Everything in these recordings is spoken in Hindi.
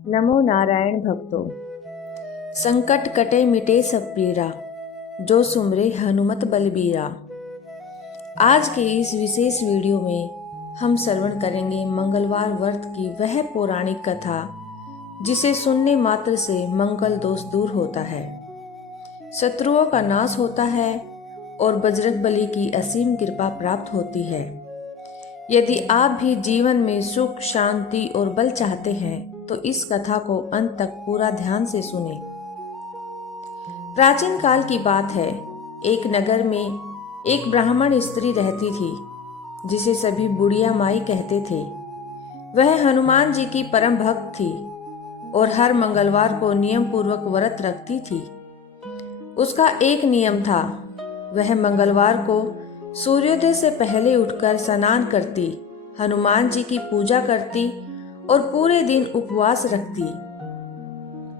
नमो नारायण भक्तों। संकट कटे मिटे सब पीरा, जो सुमरे हनुमत बलबीरा। आज के इस विशेष वीडियो में हम श्रवण करेंगे मंगलवार व्रत की वह पौराणिक कथा जिसे सुनने मात्र से मंगल दोष दूर होता है, शत्रुओं का नाश होता है और बजरंगबली की असीम कृपा प्राप्त होती है। यदि आप भी जीवन में सुख, शांति और बल चाहते हैं तो इस कथा को अंत तक पूरा ध्यान से सुने। प्राचीन काल की बात है। एक नगर में एक ब्राह्मण स्त्री रहती थी जिसे सभी बुढ़िया माई कहते थे। वह हनुमान जी की परम भक्त थी और हर मंगलवार को नियम पूर्वक व्रत रखती थी। उसका एक नियम था, वह मंगलवार को सूर्योदय से पहले उठकर स्नान करती, हनुमान जी की पूजा करती और पूरे दिन उपवास रखती।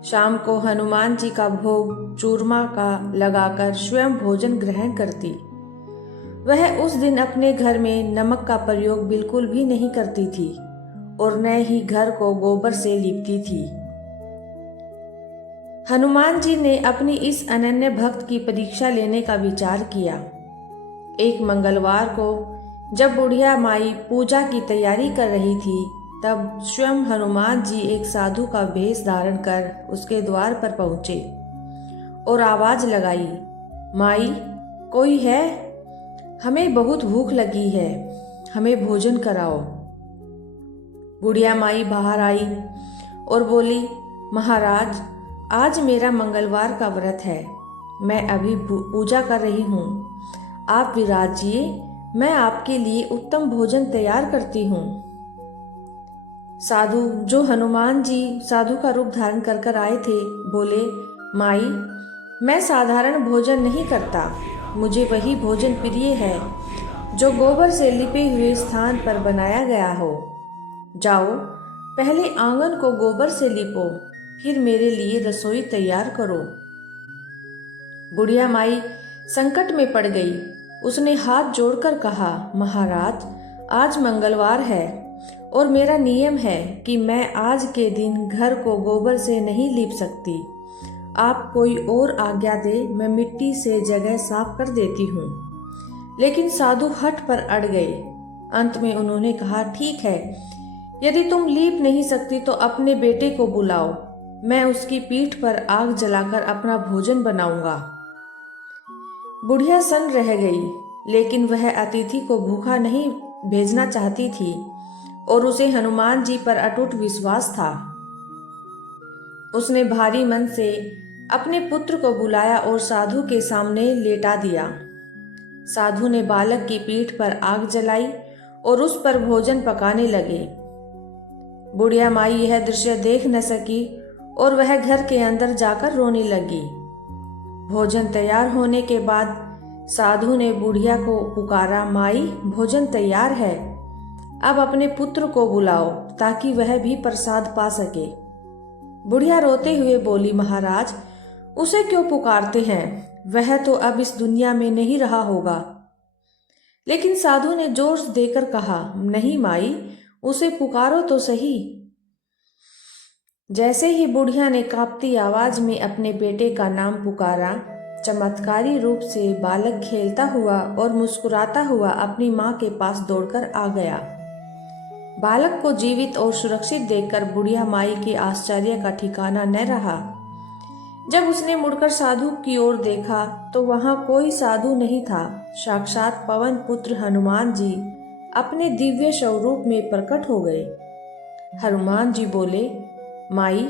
शाम को हनुमान जी का भोग चूरमा का लगाकर स्वयं भोजन ग्रहण करती। वह उस दिन अपने घर में नमक का प्रयोग बिल्कुल भी नहीं करती थी और न ही घर को गोबर से लीपती थी। हनुमान जी ने अपनी इस अनन्य भक्त की परीक्षा लेने का विचार किया। एक मंगलवार को जब बुढ़िया माई पूजा की तैयारी कर रही थी, तब स्वयं हनुमान जी एक साधु का वेश धारण कर उसके द्वार पर पहुंचे और आवाज लगाई, माई कोई है? हमें बहुत भूख लगी है, हमें भोजन कराओ। बुढ़िया माई बाहर आई और बोली, महाराज आज मेरा मंगलवार का व्रत है, मैं अभी पूजा कर रही हूँ, आप विराजिए, मैं आपके लिए उत्तम भोजन तैयार करती हूँ। साधु, जो हनुमान जी साधु का रूप धारण कर आए थे, बोले, माई मैं साधारण भोजन नहीं करता, मुझे वही भोजन प्रिय है जो गोबर से लिपे हुए स्थान पर बनाया गया हो। जाओ पहले आंगन को गोबर से लिपो, फिर मेरे लिए रसोई तैयार करो। बुढ़िया माई संकट में पड़ गई। उसने हाथ जोड़कर कहा, महाराज आज मंगलवार है और मेरा नियम है कि मैं आज के दिन घर को गोबर से नहीं लीप सकती। आप कोई और आज्ञा दे, मैं मिट्टी से जगह साफ कर देती हूँ। लेकिन साधु हठ पर अड़ गए। अंत में उन्होंने कहा, ठीक है, यदि तुम लीप नहीं सकती तो अपने बेटे को बुलाओ, मैं उसकी पीठ पर आग जलाकर अपना भोजन बनाऊंगा। बुढ़िया सन्न रह गई, लेकिन वह अतिथि को भूखा नहीं भेजना चाहती थी और उसे हनुमान जी पर अटूट विश्वास था। उसने भारी मन से अपने पुत्र को बुलाया और साधु के सामने लेटा दिया। साधु ने बालक की पीठ पर आग जलाई और उस पर भोजन पकाने लगे। बुढ़िया माई यह दृश्य देख न सकी और वह घर के अंदर जाकर रोने लगी। भोजन तैयार होने के बाद साधु ने बुढ़िया को पुकारा, माई भोजन तैयार है, अब अपने पुत्र को बुलाओ ताकि वह भी प्रसाद पा सके। बुढ़िया रोते हुए बोली, महाराज उसे क्यों पुकारते हैं, वह तो अब इस दुनिया में नहीं रहा होगा। लेकिन साधु ने जोर देकर कहा, नहीं माई, उसे पुकारो तो सही। जैसे ही बुढ़िया ने कांपती आवाज में अपने बेटे का नाम पुकारा, चमत्कारी रूप से बालक खेलता हुआ और मुस्कुराता हुआ अपनी मां के पास दौड़कर आ गया। बालक को जीवित और सुरक्षित देखकर बुढ़िया माई के आश्चर्य का ठिकाना न रहा। जब उसने मुड़कर साधु की ओर देखा तो वहां कोई साधु नहीं था, साक्षात पवन पुत्र हनुमान जी अपने दिव्य स्वरूप में प्रकट हो गए। हनुमान जी बोले, माई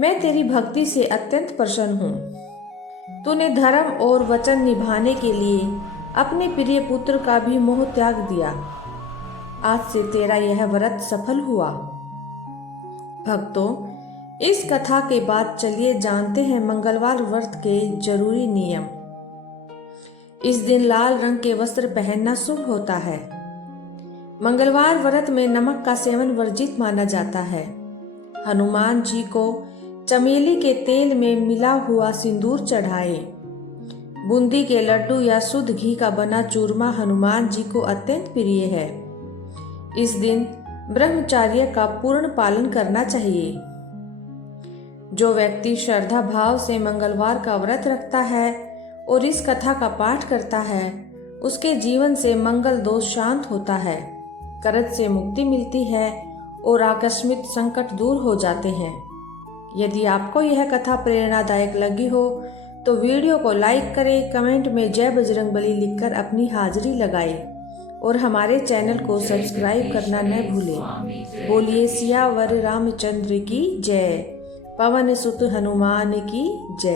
मैं तेरी भक्ति से अत्यंत प्रसन्न हूँ। तूने धर्म और वचन निभाने के लिए अपने प्रिय पुत्र का भी मोह त्याग दिया। आज से तेरा यह व्रत सफल हुआ। भक्तों, इस कथा के बाद चलिए जानते हैं मंगलवार व्रत के जरूरी नियम। इस दिन लाल रंग के वस्त्र पहनना शुभ होता है। मंगलवार व्रत में नमक का सेवन वर्जित माना जाता है। हनुमान जी को चमेली के तेल में मिला हुआ सिंदूर चढ़ाए। बूंदी के लड्डू या शुद्ध घी का बना चूरमा हनुमान जी को अत्यंत प्रिय है। इस दिन ब्रह्मचर्य का पूर्ण पालन करना चाहिए। जो व्यक्ति श्रद्धा भाव से मंगलवार का व्रत रखता है और इस कथा का पाठ करता है, उसके जीवन से मंगल दोष शांत होता है, कर्ज से मुक्ति मिलती है और आकस्मिक संकट दूर हो जाते हैं। यदि आपको यह कथा प्रेरणादायक लगी हो तो वीडियो को लाइक करें, कमेंट में जय बजरंगबली लिखकर अपनी हाजिरी लगाएं और हमारे चैनल को सब्सक्राइब करना न भूलें। बोलिए सियावर रामचंद्र की जय, पवन सुत हनुमान की जय।